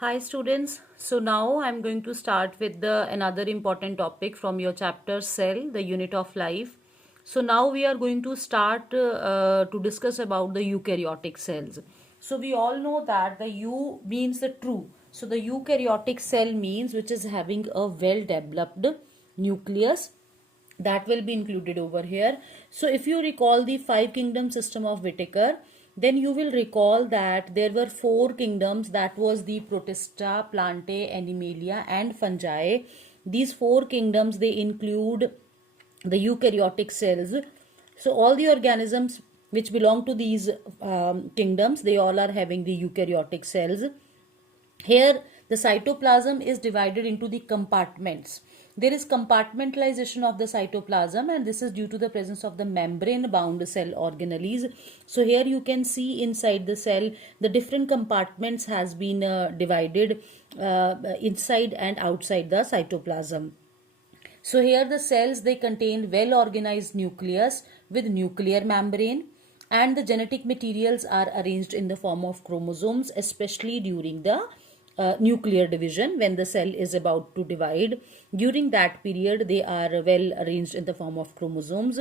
Hi students, so now I'm going to start with another important topic from your chapter Cell, the unit of life. So now we are going to start to discuss about the eukaryotic cells. So we all know that the U means the true. So the eukaryotic cell means which is having a well developed nucleus that will be included over here. So if you recall the five kingdom system of Whittaker, then you will recall that there were four kingdoms, that was the Protista, Plantae, Animalia and Fungi. These four kingdoms, they include the eukaryotic cells. So all the organisms which belong to these kingdoms, they all are having the eukaryotic cells. Here, the cytoplasm is divided into the compartments. There is compartmentalization of the cytoplasm, and this is due to the presence of the membrane-bound cell organelles. So here you can see inside the cell, the different compartments has been divided inside and outside the cytoplasm. So here the cells, they contain well organized nucleus with nuclear membrane, and the genetic materials are arranged in the form of chromosomes, especially during the nuclear division. When the cell is about to divide, during that period they are well arranged in the form of chromosomes.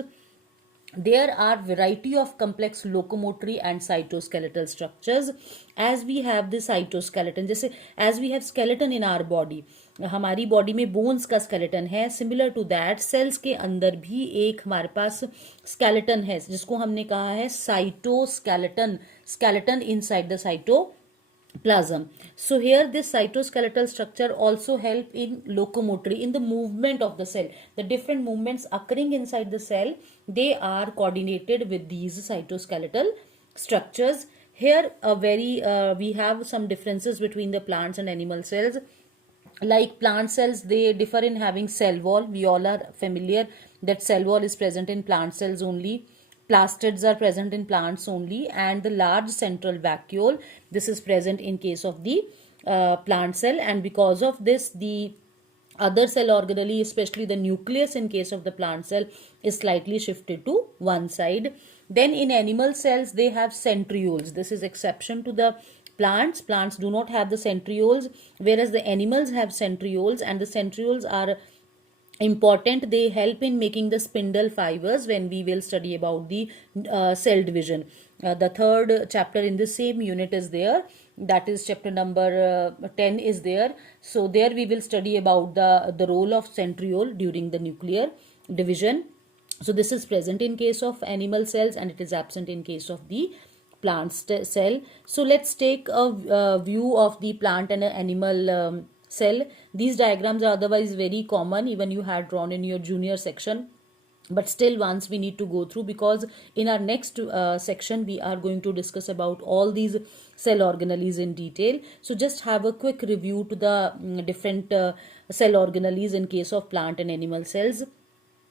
There are variety of complex locomotory and cytoskeletal structures. As we have the cytoskeleton, जैसे as we have skeleton in our body, हमारी body में bones का skeleton है, similar to that sales के अंदर भी एक हमारे पास स्केलेटन है जिसको हमने कहा है cytoskeleton, skeleton inside the cytoplasm. So here this cytoskeletal structure also help in locomotory, in the movement of the cell. The different movements occurring inside the cell, they are coordinated with these cytoskeletal structures. Here we have some differences between the plants and animal cells. Like plant cells, they differ in having cell wall. We all are familiar that cell wall is present in plant cells only. Plastids are present in plants only, and the large central vacuole, this is present in case of the plant cell, and because of this the other cell organelle, especially the nucleus in case of the plant cell, is slightly shifted to one side. Then in animal cells they have centrioles. This is exception to the plants. Plants do not have the centrioles, whereas the animals have centrioles, and the centrioles are important. They help in making the spindle fibers when we will study about the cell division. The third chapter in the same unit is there, that is chapter number 10 is there. So there we will study about the role of centriole during the nuclear division. So this is present in case of animal cells and it is absent in case of the plant cell. So let's take a view of the plant and animal cell. These diagrams are otherwise very common, even you had drawn in your junior section, but still once we need to go through, because in our next section we are going to discuss about all these cell organelles in detail. So just have a quick review to the different cell organelles in case of plant and animal cells.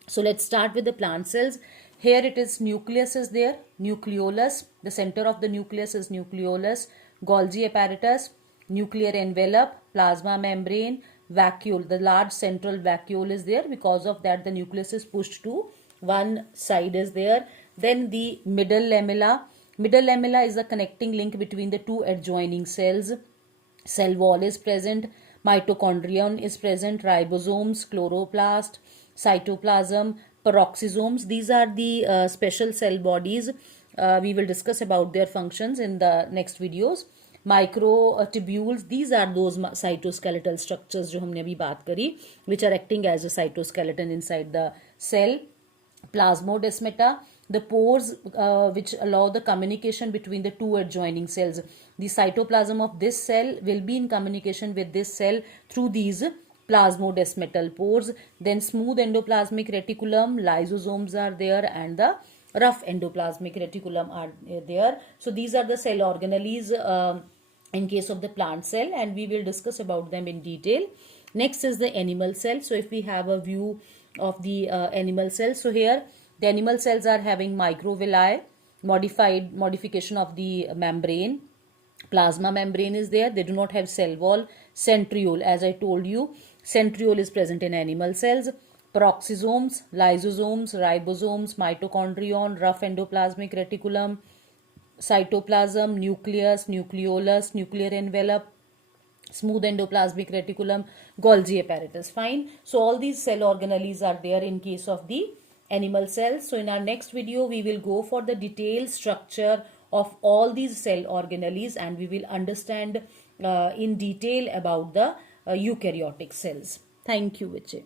So let's start with the plant cells. Here it is, nucleus is there, nucleolus, the center of the nucleus is nucleolus, Golgi apparatus, nuclear envelope, plasma membrane, vacuole. The large central vacuole is there. Because of that the nucleus is pushed to one side is there. Then the middle lamella. Middle lamella is the connecting link between the two adjoining cells. Cell wall is present, mitochondrion is present, ribosomes, chloroplast, cytoplasm, peroxisomes. These are the special cell bodies. We will discuss about their functions in the next videos. Microtubules, these are those cytoskeletal structures जो हमने अभी बात करी, which are acting as a cytoskeleton inside the cell. Plasmodesmata, the pores which allow the communication between the two adjoining cells. The cytoplasm of this cell will be in communication with this cell through these plasmodesmatal pores. Then smooth endoplasmic reticulum, lysosomes are there, and the rough endoplasmic reticulum are there. So these are the cell organelles in case of the plant cell, and we will discuss about them in detail. Next is the animal cell. So if we have a view of the animal cells, so here the animal cells are having microvilli, modification of the membrane, plasma membrane is there, they do not have cell wall. Centriole, as I told you, centriole is present in animal cells. Peroxisomes, lysosomes, ribosomes, mitochondrion, rough endoplasmic reticulum, cytoplasm, nucleus, nucleolus, nuclear envelope, smooth endoplasmic reticulum, Golgi apparatus. Fine. So all these cell organelles are there in case of the animal cells. So in our next video, we will go for the detailed structure of all these cell organelles, and we will understand in detail about the eukaryotic cells. Thank you, Vijay.